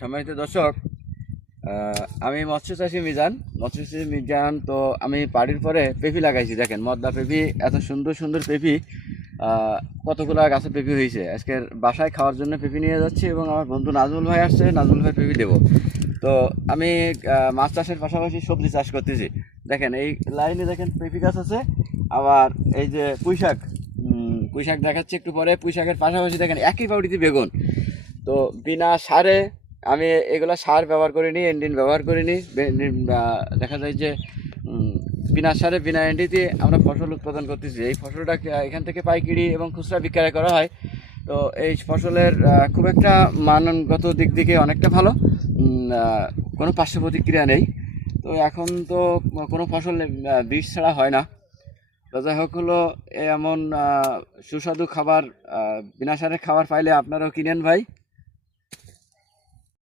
সম্মানিত দর্শক, আমি মৎস্য চাষী মিজান। তো আমি পাড়ির পরে পেঁপি লাগাইছি। দেখেন মদ্দা পেঁপি, এত সুন্দর সুন্দর পেঁপি। কতগুলো গাছে পেঁপি হয়েছে। আজকের বাসায় খাওয়ার জন্য পেঁপি নিয়ে যাচ্ছি এবং আমার বন্ধু নাজমুল ভাই আসছে, নাজমুল ভাই পেঁপি দেবো। তো আমি মাছ চাষের পাশাপাশি সবজি চাষ করতেছি। দেখেন এই লাইনে দেখেন পেঁপি গাছ আছে, আবার এই যে পুঁইশাক দেখাচ্ছি একটু পরে। পুঁইশাকের পাশাপাশি দেখেন একই বাড়িতে বেগুন। তো বিনা সারে আমি এগুলো সার ব্যবহার করিনি, এনডিন ব্যবহার করিনি। দেখা যায় যে বিনা সারে বিনা এনডিতে আমরা ফসল উৎপাদন করতেছি। এই ফসলটা এখান থেকে পাইকারি এবং খুচরা বিক্রয় করা হয়। তো এই ফসলের খুব একটা মানগত দিক থেকে অনেকটা ভালো, কোনো পার্শ্ব প্রতিক্রিয়া নেই। তো এখন তো কোনো ফসল বিষ ছাড়া হয় না। তো যাই হোক হলো, এমন সুস্বাদু খাবার বিনা সারের খাবার পাইলে আপনারাও কিনেন ভাই।